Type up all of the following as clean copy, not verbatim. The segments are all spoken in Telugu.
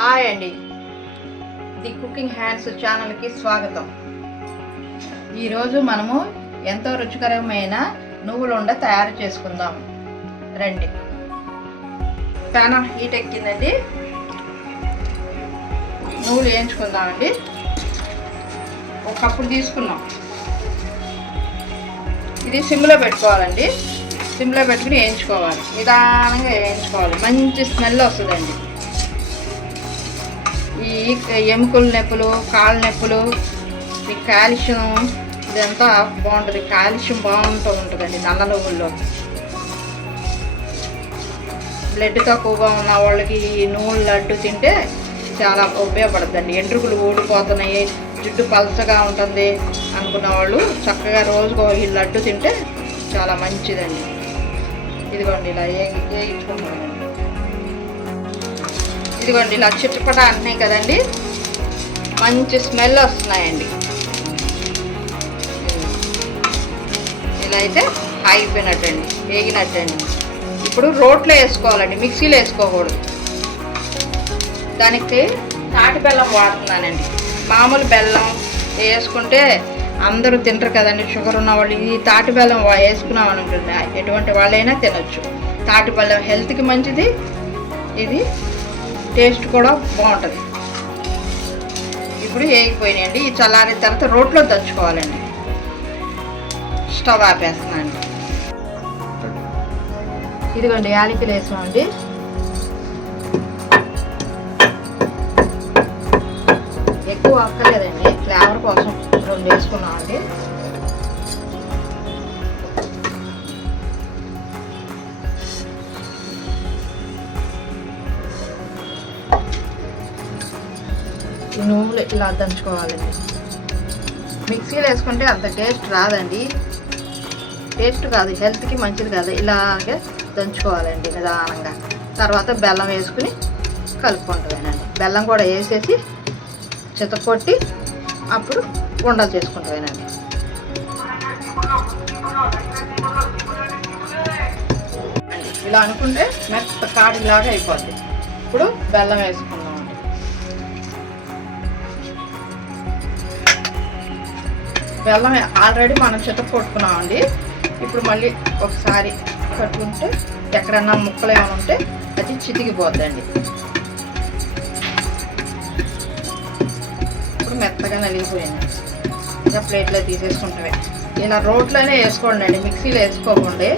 హాయ్ అండి, ది కుకింగ్ హ్యాండ్స్ ఛానల్కి స్వాగతం. ఈరోజు మనము ఎంతో రుచికరమైన నువ్వులుండ తయారు చేసుకుందాం రండి. ప్యాన్ హీట్ ఎక్కిందండి, నువ్వులు వేయించుకుందామండి. ఒక కప్పుడు తీసుకున్నాం. ఇది సిమ్లో పెట్టుకోవాలండి. సిమ్లో పెట్టుకుని వేయించుకోవాలి, నిదానంగా వేయించుకోవాలి. మంచి స్మెల్ వస్తుందండి. ఈ ఎముకల నొప్పులు, కాళ్ళ నొప్పులు, ఈ కాల్షియం ఇదంతా బాగుంటుంది. కాల్షియం ఉంటుందండి నల్ల నువ్వుల్లో. బ్లడ్ తక్కువగా ఉన్న వాళ్ళకి ఈ నువ్వుల లడ్డు తింటే చాలా ఉపయోగపడుతుందండి. ఎంట్రుకలు ఊడిపోతున్నాయి, జుట్టు పలచగా ఉంటుంది అనుకున్న వాళ్ళు చక్కగా రోజుకో ఈ లడ్డు తింటే చాలా మంచిదండి. ఇదిగోండి ఇలా వేయించుకుంటామండి. ఇదిగోండి ఇలా చిట్టుపట అంటున్నాయి కదండి, మంచి స్మెల్ వస్తున్నాయండి. ఇలా అయితే ఆగిపోయినట్టండి, వేగినట్టండి. ఇప్పుడు రోట్లో వేసుకోవాలండి, మిక్సీలో వేసుకోకూడదు. దానికి తాటి బెల్లం వాడుతున్నానండి. మామూలు బెల్లం వేసుకుంటే అందరూ తింటారు కదండి, షుగర్ ఉన్న వాళ్ళు. ఈ తాటి బెల్లం వేసుకున్నాం అనుకుంటుంది, ఎటువంటి వాళ్ళైనా తినొచ్చు. తాటి బెల్లం హెల్త్కి మంచిది, ఇది టేస్ట్ కూడా బాగుంటుంది. ఇప్పుడు వేగిపోయినాయండి. ఈ చల్లారిన తర్వాత రోట్లో దంచుకోవాలండి. స్టవ్ ఆపేస్తున్నాను. ఇదిగోండి యాలకులు వేసామండి. ఎక్కువ అక్కర్లేదండి, ఫ్లేవర్ కోసం 2 వేసుకున్నామండి. ఈ నువ్వులు ఇలా దంచుకోవాలండి. మిక్సీలో వేసుకుంటే అంత టేస్ట్ రాదండి, టేస్ట్ కాదు, హెల్త్కి మంచిది కాదు. ఇలాగే దంచుకోవాలండి నిదానంగా. తర్వాత బెల్లం వేసుకుని కలుపుకుంటామేనండి. బెల్లం కూడా వేసేసి చితకొట్టి అప్పుడు ఉండలు చేసుకుంటామేనండి. ఇలా అనుకుంటే మెత్త కాడిలాగా అయిపోద్ది. ఇప్పుడు బెల్లం వేసుకుందాం. బెల్లం ఆల్రెడీ మనం చితకొట్టుకున్నామండి. ఇప్పుడు మళ్ళీ ఒకసారి కట్టుకుంటే ఎక్కడన్నా ముక్కలు ఏమైనా ఉంటే అది చితికిపోద్దండి. ఇప్పుడు మెత్తగా నలిగిపోయింది. ఇంకా ప్లేట్లో తీసేసుకుంటామే. ఇలా రోట్లోనే వేసుకోండి అండి, మిక్సీలో వేసుకోకండి.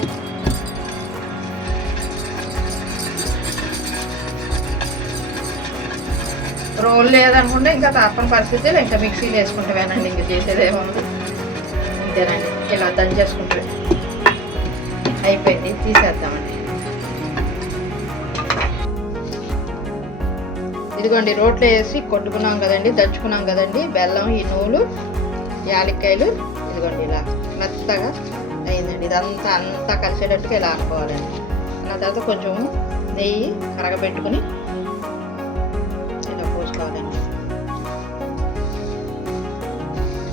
రోల్ లేదనుకుంటే ఇంకా తప్పని పరిస్థితులు ఇంకా మిక్సీలో వేసుకుంటామేనండి. ఇంకా చేసేదేముంది, అంతేనండి. ఇలా దంచేసుకుంటే అయిపోయింది, తీసేద్దామండి. ఇదిగోండి రోట్లో వేసి కొట్టుకున్నాం కదండి, దంచుకున్నాం కదండి. బెల్లం, ఈ నువ్వులు, యాలక్కాయలు, ఇదిగోండి ఇలా మెత్తగా అయిందండి. అంతా కలిసేటట్టుగా ఇలా అనుకోవాలండి. ఆ తర్వాత కొంచెం నెయ్యి కరగబెట్టుకుని ఇలా పోసుకోవాలండి.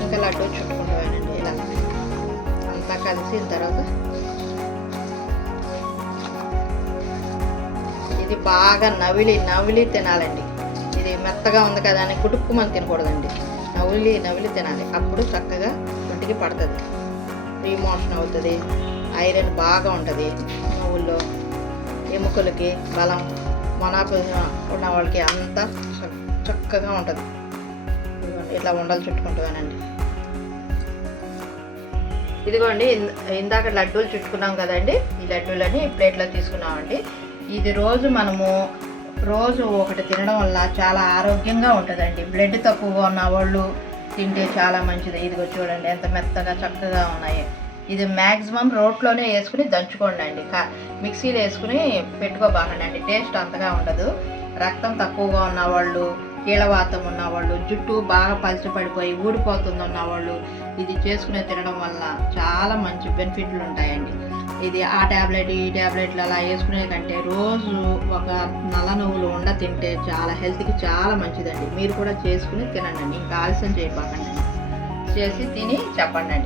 ఇంకా లడ్డు చుట్టుకుంటానండి. ఇలా అంతా కలిసిన తర్వాత ఇది బాగా నవిలి తినాలండి. ఇది మెత్తగా ఉంది కదా అని కుటుక్కుమని తినకూడదండి, నవిలి తినాలి. అప్పుడు చక్కగా ఒంటికి పడుతుంది, రీమోషన్ అవుతుంది, ఐరన్ బాగా ఉంటుంది నువ్వుల్లో. ఎముకలకి బలం, మొనాపు ఉన్న వాళ్ళకి అంతా చక్కగా ఉంటుంది. ఇట్లా ఉండలు చుట్టుకుంటానండి. ఇదిగోండి ఇందాక లడ్డూలు చుట్టుకున్నాం కదండి, ఈ లడ్డూలని ప్లేట్లో తీసుకున్నామండి. ఇది మనము రోజు ఒకటి తినడం వల్ల చాలా ఆరోగ్యంగా ఉంటుందండి. బ్లడ్ తక్కువగా ఉన్న వాళ్ళు తింటే చాలా మంచిది. ఇదిగో చూడండి ఎంత మెత్తగా చక్కగా ఉన్నాయి. ఇది మ్యాక్సిమం రోట్లోనే వేసుకుని దంచుకోండి అండి. మిక్సీలో వేసుకుని పెట్టుకోబాకండి, టేస్ట్ అంతగా ఉండదు. రక్తం తక్కువగా ఉన్నవాళ్ళు, కీళ్ళవాతం ఉన్నవాళ్ళు, జుట్టు బాగా పలిచిపడిపోయి ఊడిపోతుంది ఉన్నవాళ్ళు ఇది చేసుకుని తినడం వల్ల చాలా మంచి బెనిఫిట్లు ఉంటాయండి. ఇది ఆ ట్యాబ్లెట్ ఈ ట్యాబ్లెట్లు అలా వేసుకునే కంటే రోజు ఒక నల్ల నువ్వులు ఉండ తింటే చాలా హెల్త్కి చాలా మంచిదండి. మీరు కూడా చేసుకుని తినండి, ఇంకా ఆలస్యం చేయబాకండి. చేసి తిని చెప్పండి.